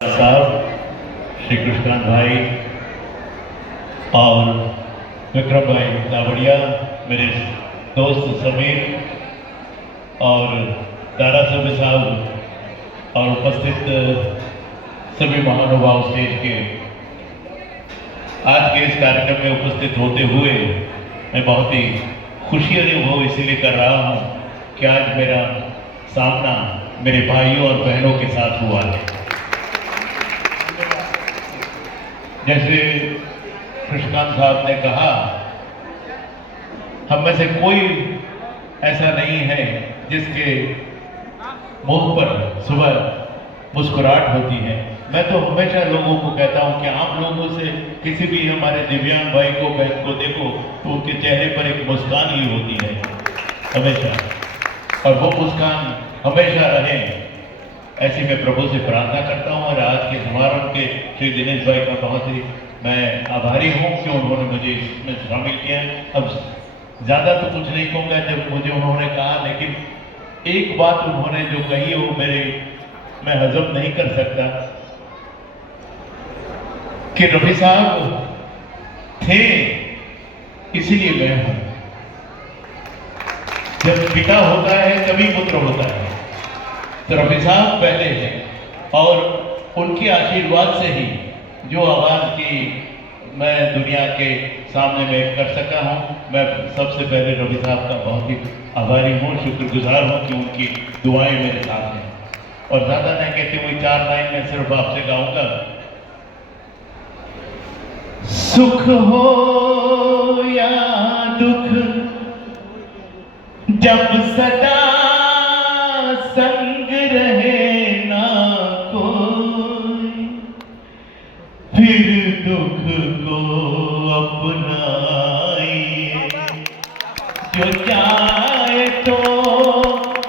साहब, श्री कृष्णान भाई और विक्रम भाई दावड़िया, मेरे दोस्त समीर और दारा सभी साहब और उपस्थित सभी महानुभाव स्टेज के आज के इस कार्यक्रम में उपस्थित होते हुए मैं बहुत ही खुशी अनुभव इसीलिए कर रहा हूँ कि आज मेरा सामना मेरे भाइयों और बहनों के साथ हुआ है। जैसे कृष्णकांत साहब ने कहा, हम में से कोई ऐसा नहीं है जिसके मुख पर सुबह मुस्कुराहट होती है। मैं तो हमेशा लोगों को कहता हूं कि आप लोगों से किसी भी हमारे दिव्यांग भाई को बहन को देखो तो उनके चेहरे पर एक मुस्कान ही होती है हमेशा, और वो मुस्कान हमेशा रहे, ऐसी मैं प्रभु से प्रार्थना करता हूं। और आज के समारोह के श्री दिनेश भाई का बहुत ही मैं आभारी हूं कि उन्होंने मुझे इसमें शामिल किया। अब ज़्यादा तो कुछ नहीं कहूँगा जब मुझे उन्होंने कहा, लेकिन एक बात उन्होंने जो कही वो मैं हजम नहीं कर सकता कि रफी साहब थे इसीलिए मैं हूं। जब पिता होता है तभी पुत्र होता है, तो रफी साहब पहले हैं और उनके आशीर्वाद से ही जो आवाज़ की मैं दुनिया के सामने में कर सका हूँ। मैं सबसे पहले रफी साहब का बहुत ही आभारी हूँ, शुक्रगुजार हूँ कि उनकी दुआएं मेरे साथ हैं। और ज़्यादा नहीं कहती हुई 4 लाइन में सिर्फ आपसे गाऊंगा। सुख हो या दुख जब सदा संग रहे ना कोई, फिर दुख को अपनाइए, जो चाहे तो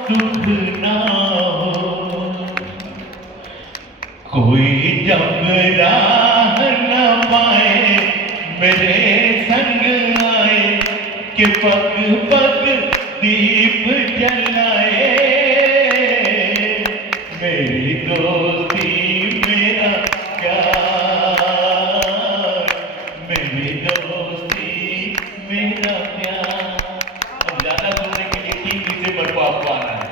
दुख ना हो। कोई जब राह न पाए मेरे संग आए, कि पग पग दीप जलाए। मेरी दोस्ती मेरा प्यार, मेरी दोस्ती मेरा प्यार। अब ज्यादा सुनने के लिए 3 दिसंबर को आपको आना है।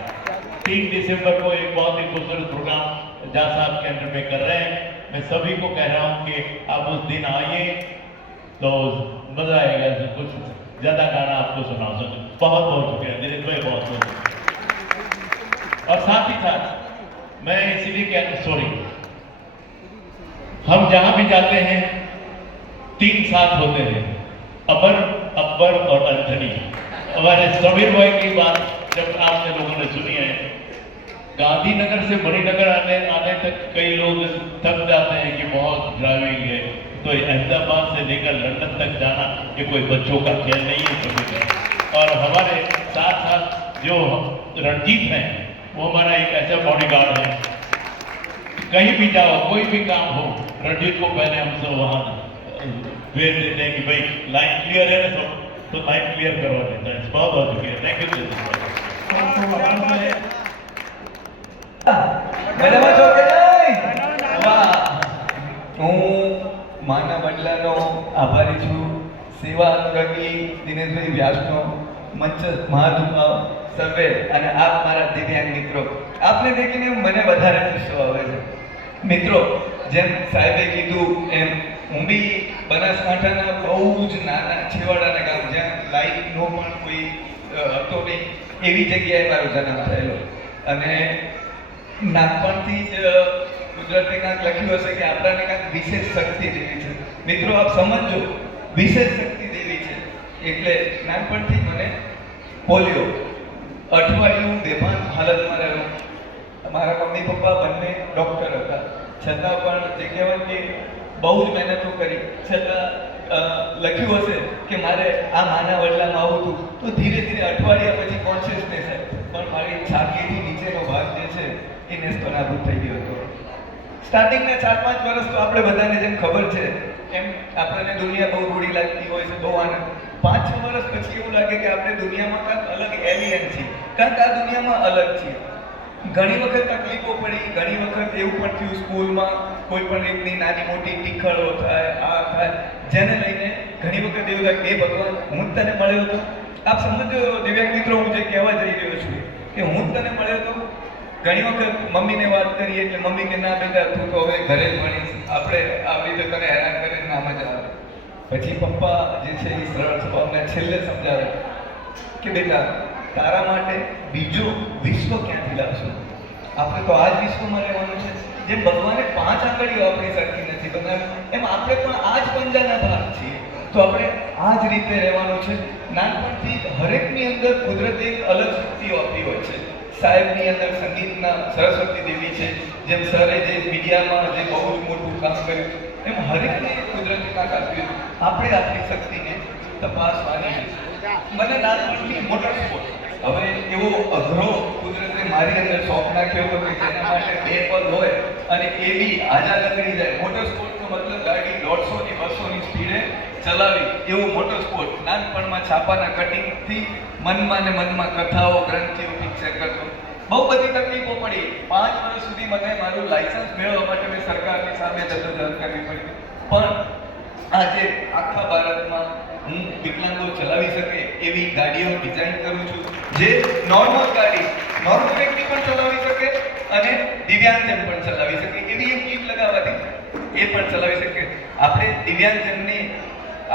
3 दिसंबर को एक बहुत ही खूबसूरत प्रोग्राम जहाँ साहब के अंदर में कर रहे हैं। मैं सभी को कह रहा हूँ कि आप उस दिन आइए तो मजा आएगा। कुछ ज्यादा गाना आपको सुना सकूं। बहुत बहुत शुक्रिया दिनेश भाई, बहुत बहुत शुक्रिया। और साथ ही साथ मैं इसीलिए कहता, सॉरी, हम जहां भी जाते हैं 3 साथ होते हैं, अमर, अकबर और अंथनी। हमारे समीर भाई की बात जब आपने लोगों ने सुनी है, गांधीनगर से मणिनगर आने तक कई लोग थक जाते हैं कि बहुत ड्राइविंग है, तो अहमदाबाद से लेकर लंदन तक जाना ये कोई बच्चों का खेल नहीं है सभी का। और हमारे साथ साथ जो रणजीत हैं, वो हमारा एक ऐसा बॉडीगार्ड है, कहीं भी जाओ कोई भी काम हो, रणजीत को पहले हमसे वहाँ भेज देते हैं कि भाई लाइन क्लियर है ना, तो लाइन क्लियर करवा देता है। बहुत बहुत शुक्रिया, थैंक यू। મજામાં છો કે નહીં? વાહ, હું માના બદલાનો આભારી છું, સેવા અનુરાગી દિનેશભાઈ વ્યાસનો, મંચ મહાનુભાવ સર્વે અને આપ મારા દિવ્યાંગ મિત્રો, આપને દેખીને મને વધારે જુસ્સો આવે છે. મિત્રો, જેમ સાહેબે કીધું એમ હું બી બનાસકાંઠાના બહુ જ નાના છેવાડાના ગામ, જ્યાં લાઈટનો પણ કોઈ હતો નહીં, એવી જગ્યાએ મારો જન્મ થયેલો. અને નાનપણથી જ કુદરતે કાંઈક લખ્યું હશે કે આપણાને કાંઈક વિશેષ શક્તિ દેવી છે. મિત્રો, આપ સમજો, વિશેષ શક્તિ દેવી છે. એટલે નાનપણથી મને પોલિયો, અઠવાડિયું બેભાન હાલતમાં રહ્યો. મારા મમ્મી પપ્પા બંને ડૉક્ટર હતા, છતાં પણ જે કહેવાય કે બહુ જ મહેનતો કરી, છતાં લખ્યું હશે કે મારે આ માના વડલામાં આવું હતું, તો ધીરે ધીરે અઠવાડિયા પછી કોન્શિયસનેસ આવી, પણ મારી છાતીથી નીચેનો ભાગ જે છે એ નેસ્તનાબૂદ થઈ ગયો હતો. સ્ટાર્ટિંગના 4-5 વર્ષ તો આપણે બધાને જેમ ખબર છે એમ આપણને દુનિયા બહુ રૂડી લાગતી હોય છે, બહુ આનંદ. 5-6 વર્ષ પછી એવું લાગે કે આપણે દુનિયામાં કાંઈક અલગ એલિયન છીએ, કાંઈક આ દુનિયામાં અલગ છીએ. ઘણી વખત તકલીફો પડી, ઘણી વખત એવું પણ થયું સ્કૂલમાં કોઈ પણ રીતની નાની મોટી ટીખળો થાય, આ થાય, જેને લઈને ઘણી વખત એવું થાય કે ભગવાન હું જ તને મળ્યો હતો. આપ સમજો દિવ્યાંગ મિત્રો, હું જે કહેવા જઈ રહ્યો છું કે હું જ તને મળ્યો હતો. ઘણી વખત મમ્મીને વાત કરીએ એટલે મમ્મી કે ના બેટા તું તો હવે ઘરે જ ભણીશ, આપણે આવી રીતે તને હેરાન કરીને ના મજા આવે. પછી પપ્પા જે છે એ સરળ સ્વભાવને છેલ્લે સમજાવે કે બેટા તારા માટે બીજો વિશ્વ ક્યાંથી લાવશું? આપણે તો આ જ વિશ્વમાં રહેવાનું છે. જેમ ભગવાને 5 આંગળીઓ આપણી સરખી નથી બનાવી, એમ આપણે પણ આ જ પંજાના ભાગ છીએ. તો આપણે આ જ રીતે રહેવાનું છે. નાનપણથી હરેકની અંદર કુદરતે એક અલગ શક્તિઓ આપી હોય છે. સાહેબની અંદર સંગીતના સરસ્વતી દેવી છે, જેમ સરે જે મીડિયામાં જે બહુ જ મોટું કામ કર્યું, એમ હરેકને કુદરતી કાંક આપ્યું. આપણે આપણી શક્તિને તપાસવાની છે. મને નાનપણથી મોટર સ્પોર્ટ, હવે એવો અઘરો કુદરતે મારી અંદર શોખ નાખ્યો હતો કે જેના માટે 2 પગ હોય અને એ બી આજા લગડી જાય. મોટર સ્પોર્ટનો મતલબ ગાડી 150 ની 200 ની સ્પીડે ચલાવી, એવું મોટર સ્પોર્ટ. નાનપણમાં છાપાના કટિંગથી મનમાં ને મનમાં કથાઓ ગ્રંથિઓ પિક્ચર કરતો. બહુ બધી તકલીફો પડી. 5 વર્ષ સુધી મને મારું લાયસન્સ મેળવવા માટે મેં સરકારની સામે જદ્દોજહદ કરવી પડી. પણ આજે આખા ભારતમાં હું વિકલાંગો ચલાવી શકે એવી ગાડીઓ ડિઝાઇન કરું છું, જે નોર્મલ ગાડી નોર્મલ વ્યક્તિ પણ ચલાવી શકે અને દિવ્યાંગજન પણ ચલાવી શકે. એવી એક કીટ લગાવવાથી એ પણ ચલાવી શકે. આપણે દિવ્યાંગજનને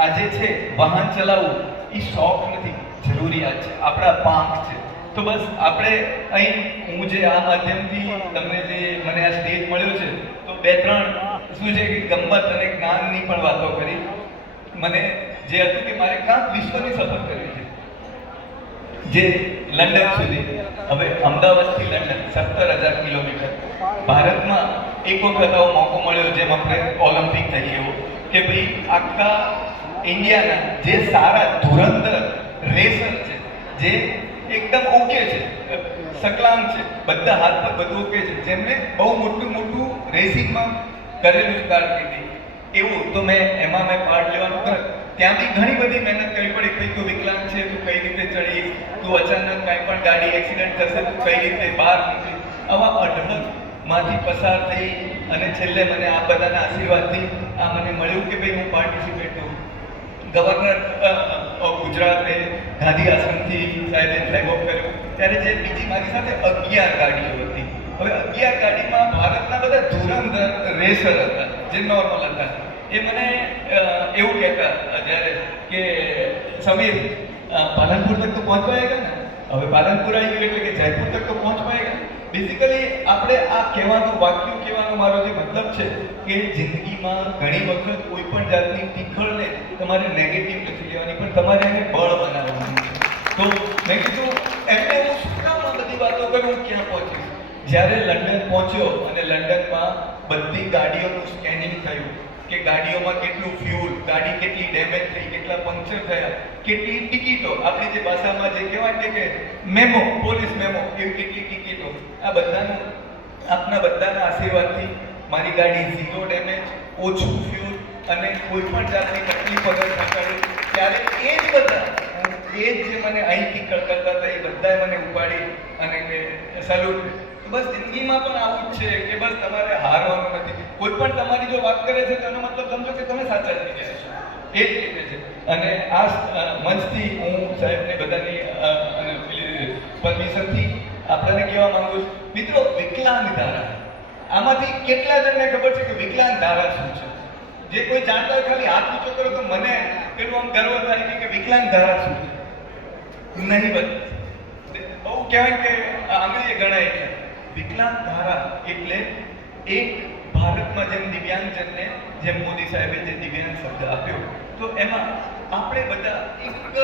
આજે છે વાહન ચલાવવું એ શોખ નથી, જરૂરિયાત છે, આપણા પાંખ છે. તો બસ આપણે અહીં હું જે આ માધ્યમથી તમને જે મને આ સ્ટેજ મળ્યો છે, તો 2-3 શું છે કે ગમ્મત અને જ્ઞાનની પણ વાતો કરી. મને જે હતું કે મારે કાંક વિશ્વની સફર કરવી છે, જે લંડન સુધી. હવે અમદાવાદથી લંડન 17,000 કિલોમીટર. ભારતમાં એક વખત આવો મોકો મળ્યો, જેમ આપણે ઓલિમ્પિક થઈ એવો, કે ભાઈ આખા ઇન્ડિયાના જે સારા ધુરંધર રેસર છે, જે એકદમ ઓકે છે, સકલામ છે, બધા હાથ પર બધું ઓકે છે, જેમને બહુ મોટું રેસિંગમાં કરેલું કારકિર્દી, એવું તો એમાં મેં પાર્ટ લેવાનું કર. ત્યાં બી ઘણી બધી મહેનત કરવી પડી. ભાઈ તું વિકલાંગ છે, તું કઈ રીતે ચડીશ, તું અચાનક કાંઈ પણ ગાડી એક્સિડન્ટ થશે, તું કઈ રીતે બહાર નીકળી. આવા અઢળકમાંથી પસાર થઈ અને છેલ્લે મને આ બધાના આશીર્વાદથી આ મને મળ્યું કે ભાઈ હું પાર્ટિસિપેટ કરું. ગવર્નર ગુજરાતે ગાંધી આશ્રમથી સાહેબે ફ્લેગ ઓફ કર્યો ત્યારે જે બીજી મારી સાથે 11 ગાડીઓ હતી. હવે 11 ગાડીમાં ભારતના બધા ધુરંધર રેસર હતા, જે નોર્મલ હતા. એ મને એવું કહેતા જ્યારે કે સમીર પાલનપુર તક તો પહોંચ પાએગા ને. હવે પાલનપુર આવી ગયું એટલે કે જયપુર તક તો પહોંચ પાએગા. બેઝિકલી આપણે આ કહેવાનું વાક્ય કહેવાનો મારો જે મતલબ છે કે જિંદગીમાં ઘણી વખત કોઈ પણ જાતની ટીખળને તમારે નેગેટિવ નથી લેવાની, પણ તમારે એને બળ બનાવવાનું છે. તો મેં કીધું એમને હું શું કામ આ બધી વાતો કરું, હું ક્યાં પહોંચીશ. જ્યારે લંડન પહોંચ્યો અને લંડનમાં બધી ગાડીઓનું સ્કેનિંગ થયું કે ગાડીઓમાં કેટલું ફ્યુલ, ગાડી કેટલી ડેમેજ થઈ, કેટલા પંક્ચર થયા, કેટલી ટિકિટો, આપણી જે ભાષામાં જે કહેવાય કે મેમો, પોલીસ મેમો, એવી કેટલી ટિકિટો. આ બધાનું આપના બધાના આશીર્વાદથી મારી ગાડી 0 ડેમેજ, ઓછું ફ્યુલ અને કોઈ પણ જાતની તકલીફ વગર પહોંચાડી. ત્યારે એ જ બધા જે મને અહીંથી કરતા હતા એ બધાએ મને ઉપાડી અને કે સલ્યુટ. બસ જિંદગીમાં પણ આવું જ છે કે બસ તમારે હારવાનું નથી. કોઈ પણ તમારી જો વાત કરે છે તો એનો મતલબ સમજો કે તમે સાચા જ થઈ ગયા છો. એ જ રીતે છે. અને આ મંચથી હું સાહેબને બધાની પરમિશનથી આપણને કહેવા માંગુ છું, મિત્રો, વિકલાંગ ધારા, આમાંથી કેટલા જણને ખબર છે કે વિકલાંગ ધારા શું છે? જે કોઈ જાણતા હોય ખાલી હાથ ઊંચો કરો તો મને પેલું આમ ગર્વ થાય કે વિકલાંગ ધારા શું છે. નહીં બસ બહુ કહેવાય કે આંગળીએ ગણાય છે. વિકલાંગ ધારા એટલે એક ભારતમાં જેમ દિવ્યાંગજનને જેમ મોદી સાહેબે જે દિવ્યાંગ શબ્દ આપ્યો, તો એમાં આપણે બધા એક જ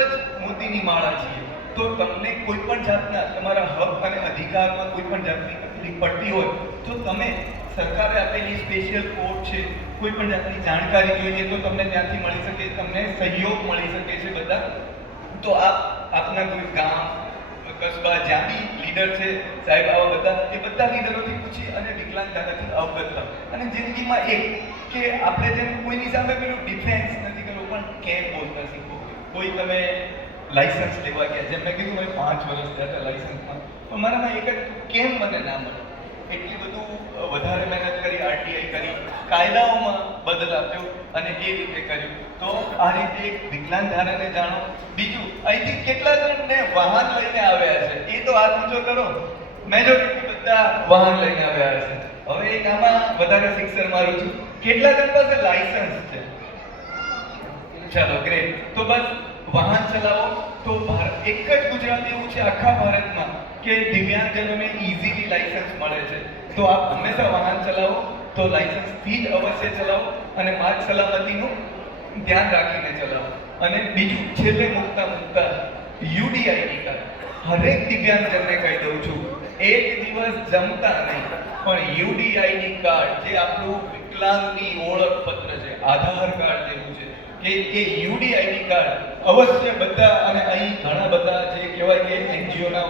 મોતીની માળા છીએ. તો તમને કોઈ પણ જાતના તમારા હક અને અધિકારમાં કોઈ પણ જાતની તકલીફ પડતી હોય તો તમે સરકારે આપેલી સ્પેશિયલ કોર્ટ છે, કોઈ પણ જાતની જાણકારી જોઈએ તો તમને ત્યાંથી મળી શકે, તમને સહયોગ મળી શકે છે બધા. તો આપના કોઈ ગામ, કસ્બા, જ્યાં બી લીડર છે સાહેબ, આવા બધા એ બધા લીડરોથી પૂછી અને વિકલાંગ ધારાથી અવગત થાવ. અને જિંદગીમાં એક કે આપણે જેમ કોઈની સામે પેલું ડિફેન્સ નથી કરવું, પણ કેમ બોલતા શીખો. કોઈ તમે લાયસન્સ લેવા ગયા, જેમ મેં કીધું મેં 5 વર્ષ થયા હતા લાયસન્સમાં, પણ મારામાં એક જ કેમ મને ના મળે. એટલી બધું વધારે મહેનત કરી, આરટીઆઈ કરી, કાયદાઓમાં બદલ આપ્યો અને એ રીતે કર્યું. તો આ રીતે એક વિકલાંગ ધારાને જાણો. બીજું, અહીંથી કેટલા જણને વાહન લઈને આવ્યા છે એ તો હાથ ઊંચો કરો. મેજોરિટી બધા વાહન લઈને આવ્યા હશે. હવે એક આમાં વધારે શિક્ષણ મારું છું, કેટલા જણ પાસે લાયસન્સ છે? ચાલો ગ્રેટ. તો બસ વાહન ચલાવો. તો એક જ ગુજરાત એવું છે આખા ભારતમાં કે દિવ્યાંગજનોને ઇઝીલી લાયસન્સ મળે છે. તો આપ હંમેશા વાહન ચલાવો તો લાયસન્સથી જ અવશ્ય ચલાવો અને માર્ગ સલામતીનું ધ્યાન રાખીને ચલાવો. અને બીજું છેલ્લે મૂકતા યુડીઆઈડી કાર્ડ હરેક દિવ્યાંગજનને કહી દઉં છું, એક દિવસ જમતા નહીં પણ યુડીઆઈડી કાર્ડ જે આપણું વિકલાંગની ઓળખપત્ર છે, આધાર કાર્ડ જેવું છે, કે એ યુડીઆઈડી કાર્ડ અવશ્ય બધા, અને અહીં ઘણા બધા જે કહેવાય કે એનજીઓના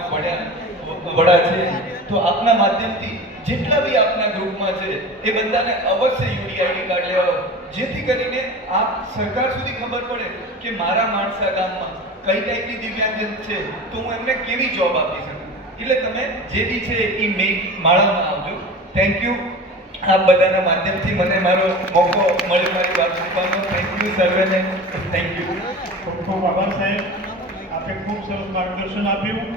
વડા છે, તો આપના માધ્યમથી જેટલા બી આપના ગ્રુપમાં છે એ બધાને અવશ્ય યુડીઆઈડી કાર્ડ લેવા, જેથી કરીને આપ સરકાર સુધી ખબર પડે કે મારા માણસા ગામમાં કઈ ટાઈપની દિવ્યાંગજન છે તો હું એમને કેવી જોબ આપી શકું. એટલે તમે જે બી છે એ માળામાં આવજો. Thank you. આપ બધાના માધ્યમથી મને મારો મોકો મળ્યો મારી વાત મૂકવાનો. થેન્ક યુ સર્વેને. Thank you. ખૂબ ખૂબ આભાર સાહેબ. આપે ખૂબ સરસ માર્ગદર્શન આપ્યું.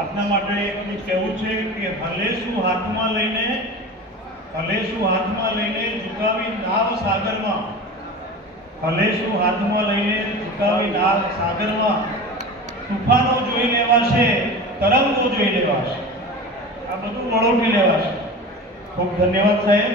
આપના માટે એટલું કહેવું છે કે હલેશું હાથમાં લઈને ઝુકાવી નાવ સાગરમાં, હલેશું હાથમાં લઈને ઝુકાવી નાવ સાગરમાં, તુફાનો જોઈ લેવાશે, તરંગો જોઈ લેવાશે, આ બધું વળોટી લેવાશે. ખૂબ ધન્યવાદ સાહેબ.